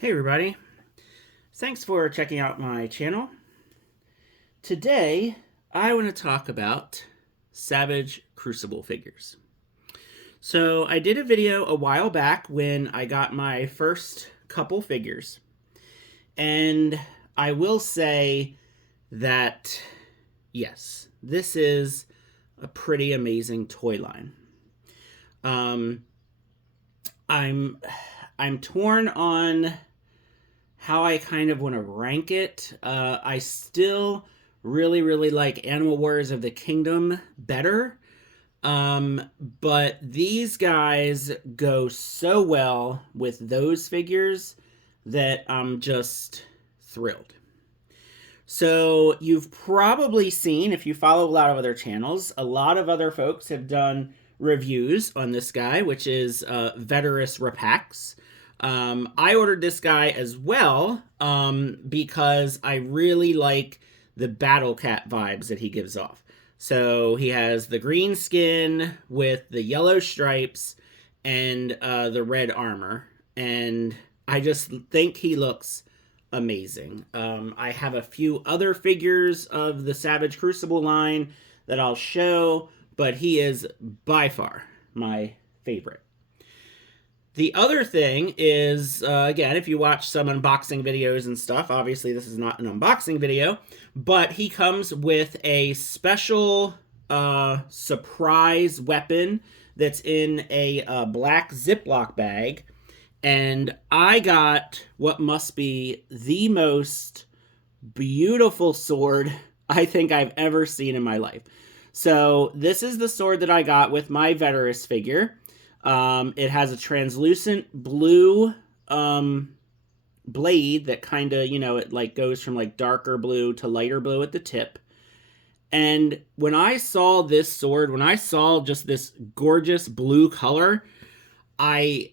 Hey everybody, thanks for checking out my channel. Today I want to talk about Savage Crucible figures. So I did a video a while back when I got my first couple figures, and I will say that yes, this is a pretty amazing toy line. I'm torn on how I kind of want to rank it. I still really like Animal Warriors of the Kingdom better. But these guys go so well with those figures that I'm just thrilled. So you've probably seen, if you follow a lot of other channels, a lot of other folks have done reviews on this guy, which is Veteris Rapax. I ordered this guy as well because I really like the Battle Cat vibes that he gives off. So he has the green skin with the yellow stripes and the red armor. And I just think he looks amazing. I have a few other figures of the Savage Crucible line that I'll show, but he is by far my favorite. The other thing is, again, if you watch some unboxing videos and stuff, obviously this is not an unboxing video, but he comes with a special surprise weapon that's in a black Ziploc bag, and I got what must be the most beautiful sword I think I've ever seen in my life. So this is the sword that I got with my Veteris figure. It has a translucent blue blade that kind of, it like goes from like darker blue to lighter blue at the tip. And when I saw this sword, when I saw just this gorgeous blue color, I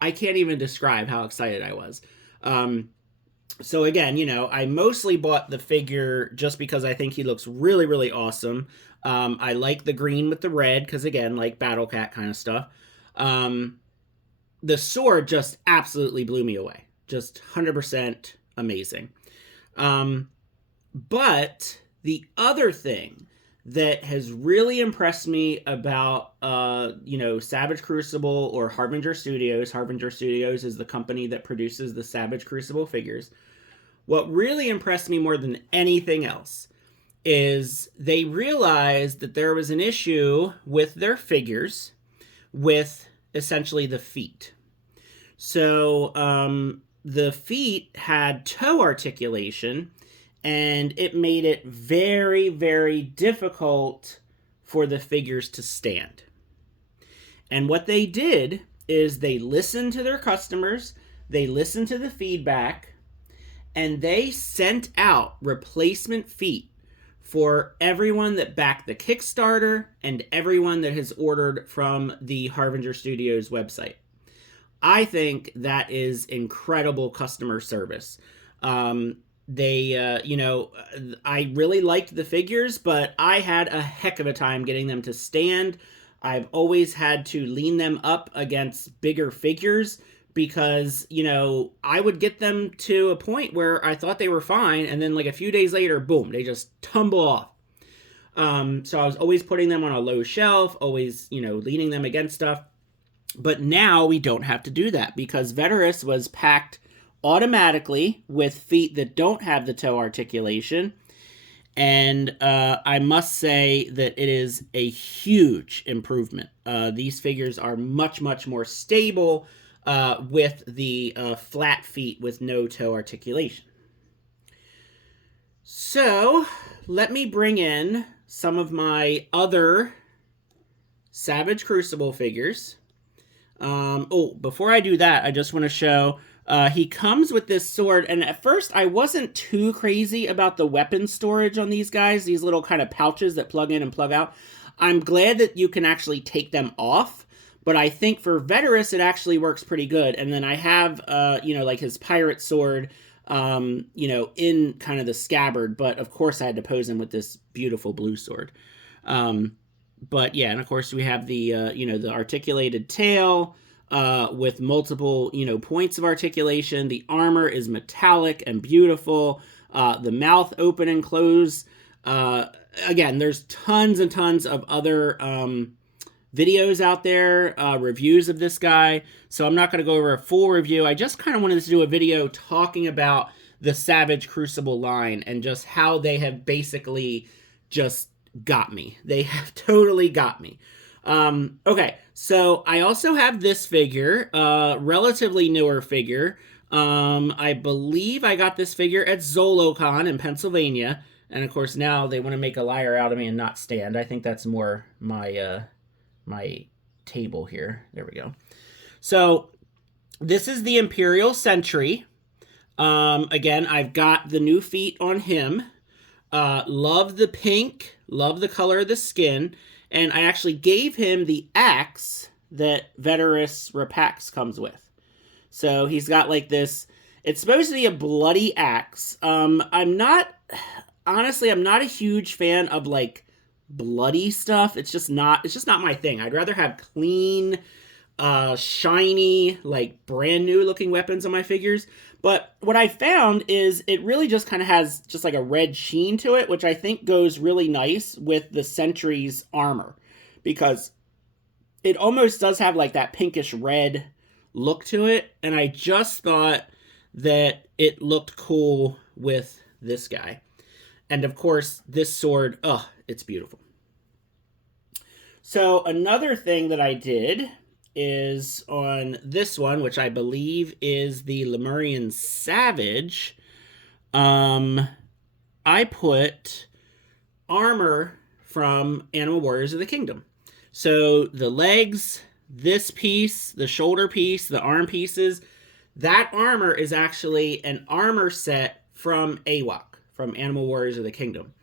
can't even describe how excited I was. So again, I mostly bought the figure just because I think he looks really awesome. I like the green with the red because, again, like Battle Cat kind of stuff. The sword just absolutely blew me away. Just 100% amazing. But the other thing that has really impressed me about, Savage Crucible or Harvinger Studios. Harvinger Studios is the company that produces the Savage Crucible figures. What really impressed me more than anything else is they realized that there was an issue with their figures with essentially the feet. So the feet had toe articulation, and it made it very difficult for the figures to stand. And what they did is they listened to their customers, they listened to the feedback, and they sent out replacement feet for everyone that backed the Kickstarter and everyone that has ordered from the Harvinger Studios website. I think that is incredible customer service. I really liked the figures, but I had a heck of a time getting them to stand. I've always had to lean them up against bigger figures because, I would get them to a point where I thought they were fine, and then like a few days later, boom, they just tumble off. So I was always putting them on a low shelf, always, leaning them against stuff. But now we don't have to do that because Veteris was packed automatically with feet that don't have the toe articulation. And I must say that it is a huge improvement. These figures are much more stable with the flat feet with no toe articulation. So let me bring in some of my other Savage Crucible figures. Before I do that, I just want to show he comes with this sword, and at first I wasn't too crazy about the weapon storage on these guys, these little kind of pouches that plug in and plug out. I'm glad that you can actually take them off. But I think for Veteris, it actually works pretty good. And then I have, like his pirate sword, in kind of the scabbard. But of course, I had to pose him with this beautiful blue sword. But yeah, and of course we have the, the articulated tail. with multiple, points of articulation. The armor is metallic and beautiful. The mouth open and close. Again, there's tons and tons of other videos out there, reviews of this guy. So I'm not going to go over a full review. I just kind of wanted to do a video talking about the Savage Crucible line and just how they have basically just got me. They have totally got me. Okay, so I also have this figure, relatively newer figure. I believe I got this figure at ZoloCon in Pennsylvania. And of course now they want to make a liar out of me and not stand. I think that's more my my table here. There we go. So this is the Imperial Sentry. Again, I've got the new feet on him. Love the pink. Love the color of the skin. And I actually gave him the axe that Veteris Rapax comes with. So he's got like this, it's supposed to be a bloody axe. I'm not a huge fan of like bloody stuff. It's just not my thing. I'd rather have clean, shiny, like brand new looking weapons on my figures. But what I found is it really just kind of has just like a red sheen to it, which I think goes really nice with the Sentry's armor, because it almost does have like that pinkish red look to it. And I just thought that it looked cool with this guy. And of course, this sword, oh, it's beautiful. So another thing that I did is on this one, which I believe is the Lemurian Savage, I put armor from Animal Warriors of the Kingdom. So the legs, this piece, the shoulder piece, the arm pieces, that armor is actually an armor set from AWOC, from Animal Warriors of the Kingdom.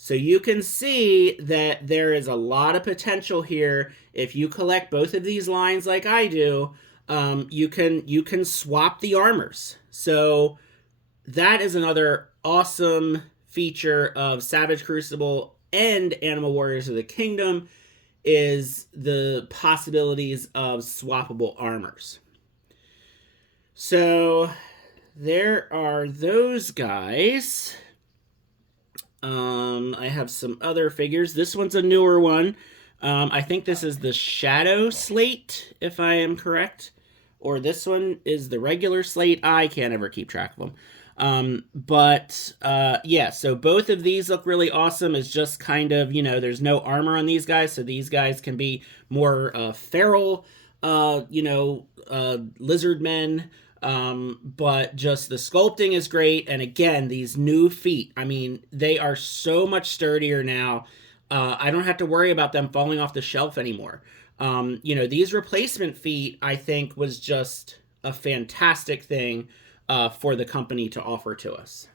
So you can see that there is a lot of potential here. If you collect both of these lines like I do, you can swap the armors. So that is another awesome feature of Savage Crucible and Animal Warriors of the Kingdom, is the possibilities of swappable armors. So there are those guys. I have some other figures. This one's a newer one. I think this is the Shadow Slate, if I am correct. Or this one is the regular Slate. I can't ever keep track of them. Yeah, so both of these look really awesome. It's just kind of, there's no armor on these guys, so these guys can be more feral, lizard men. But just the sculpting is great. And again, these new feet, I mean, they are so much sturdier now. I don't have to worry about them falling off the shelf anymore. These replacement feet, I think, was just a fantastic thing for the company to offer to us.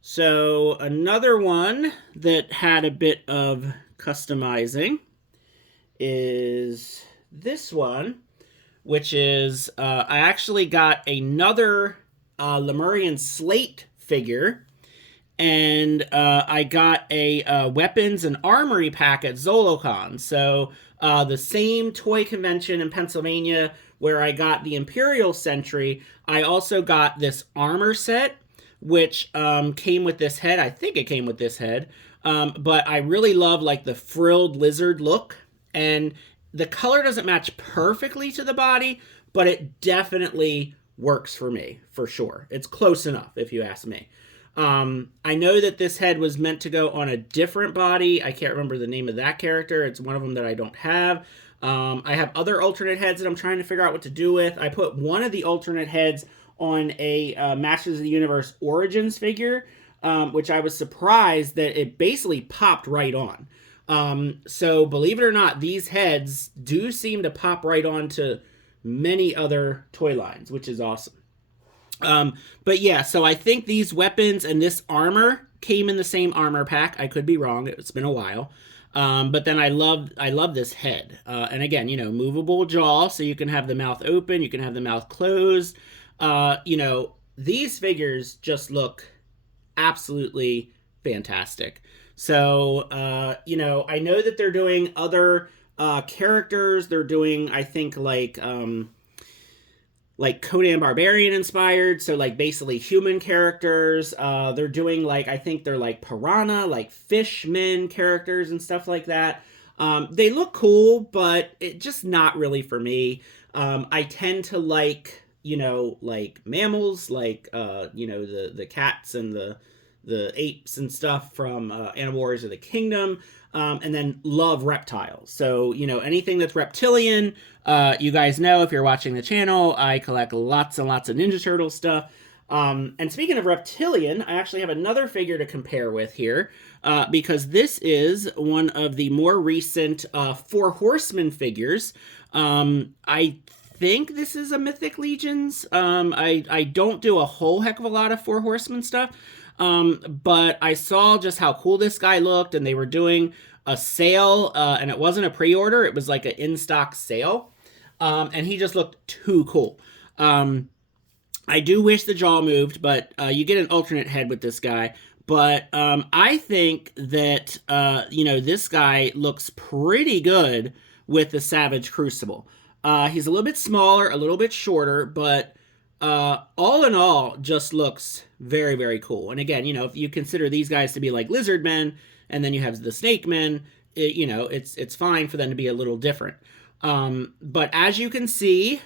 So another one that had a bit of customizing is this one, which is, I actually got another Lemurian Slate figure, and I got a weapons and armory pack at ZoloCon. So the same toy convention in Pennsylvania where I got the Imperial Sentry, I also got this armor set, which came with this head. I think it came with this head. But I really love like the frilled lizard look, and the color doesn't match perfectly to the body, but it definitely works for me, for sure. It's close enough, if you ask me. I know that this head was meant to go on a different body. I can't remember the name of that character. It's one of them that I don't have. I have other alternate heads that I'm trying to figure out what to do with. I put one of the alternate heads on a Masters of the Universe Origins figure, which I was surprised that it basically popped right on. So believe it or not, these heads do seem to pop right on to many other toy lines, which is awesome. But yeah, so I think these weapons and this armor came in the same armor pack. I could be wrong. It's been a while. But then I love this head. And again, movable jaw, so you can have the mouth open, you can have the mouth closed. These figures just look absolutely fantastic. So, I know that they're doing other characters. They're doing, I think, like Conan Barbarian inspired, so like basically human characters. They're doing like, I think they're like piranha, like fishmen characters and stuff like that. They look cool, but it just not really for me. I tend to like, like mammals, like the cats and the apes and stuff from Animal Wars of the Kingdom. And then love reptiles. So, anything that's reptilian, you guys know if you're watching the channel, I collect lots and lots of Ninja Turtle stuff. And speaking of reptilian, I actually have another figure to compare with here, because this is one of the more recent Four Horsemen figures. I think this is a Mythic Legions. I don't do a whole heck of a lot of Four Horsemen stuff. But I saw just how cool this guy looked, and they were doing a sale, and it wasn't a pre-order, it was like an in-stock sale, and he just looked too cool. I do wish the jaw moved, but you get an alternate head with this guy, but I think that, this guy looks pretty good with the Savage Crucible. He's a little bit smaller, a little bit shorter, but all in all, just looks very, very cool. And again, if you consider these guys to be like lizard men, and then you have the snake men, it's fine for them to be a little different. But as you can see,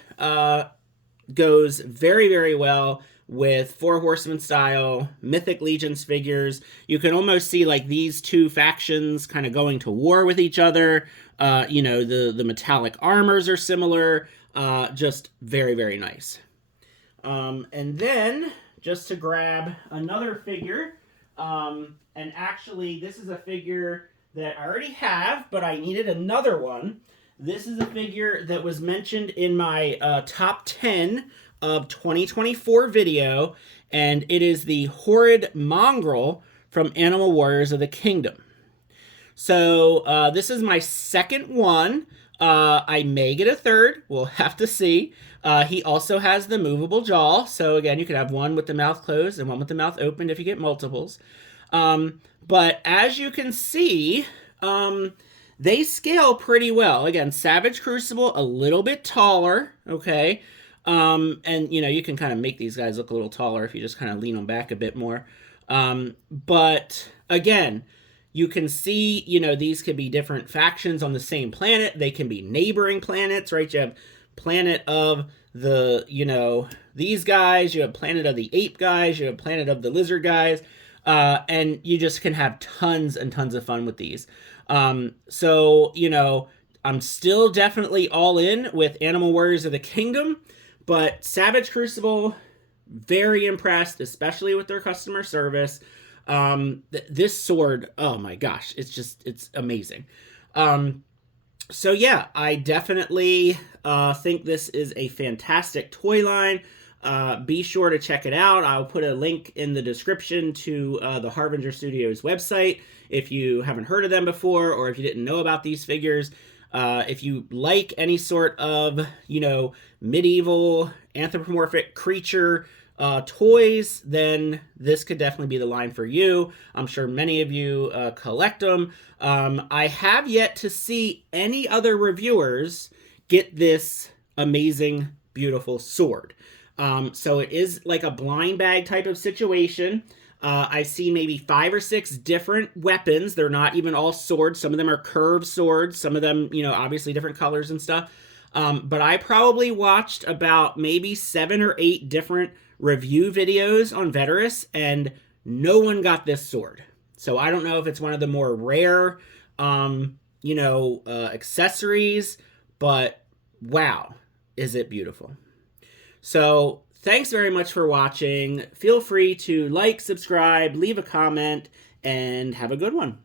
goes very, very well with Four Horsemen style, Mythic Legions figures. You can almost see like these two factions kind of going to war with each other. The metallic armors are similar. Just very, very nice. And then, just to grab another figure, and actually this is a figure that I already have, but I needed another one. This is a figure that was mentioned in my top 10 of 2024 video, and it is the Horrid Mongrel from Animal Warriors of the Kingdom. So this is my second one. I may get a third. We'll have to see. He also has the movable jaw. So again, you could have one with the mouth closed and one with the mouth opened if you get multiples. But as you can see, they scale pretty well. Again, Savage Crucible, a little bit taller, okay? And, you can kind of make these guys look a little taller if you just kind of lean them back a bit more. But again, you can see, these could be different factions on the same planet. They can be neighboring planets, right? You have planet of the, these guys. You have planet of the ape guys. You have planet of the lizard guys. And you just can have tons and tons of fun with these. So, I'm still definitely all in with Animal Warriors of the Kingdom. But Savage Crucible, very impressed, especially with their customer service. This sword, oh my gosh, it's amazing. So yeah, I definitely think this is a fantastic toy line. Be sure to check it out. I'll put a link in the description to the Harvinger Studios website if you haven't heard of them before, or if you didn't know about these figures. If you like any sort of, medieval anthropomorphic creature toys, then this could definitely be the line for you. I'm sure many of you collect them. I have yet to see any other reviewers get this amazing, beautiful sword. So it is like a blind bag type of situation. I've seen maybe 5 or 6 different weapons. They're not even all swords. Some of them are curved swords. Some of them, obviously different colors and stuff. But I probably watched about maybe 7 or 8 different review videos on Veteris, and no one got this sword. So I don't know if it's one of the more rare, accessories, but wow, is it beautiful. So thanks very much for watching. Feel free to like, subscribe, leave a comment, and have a good one.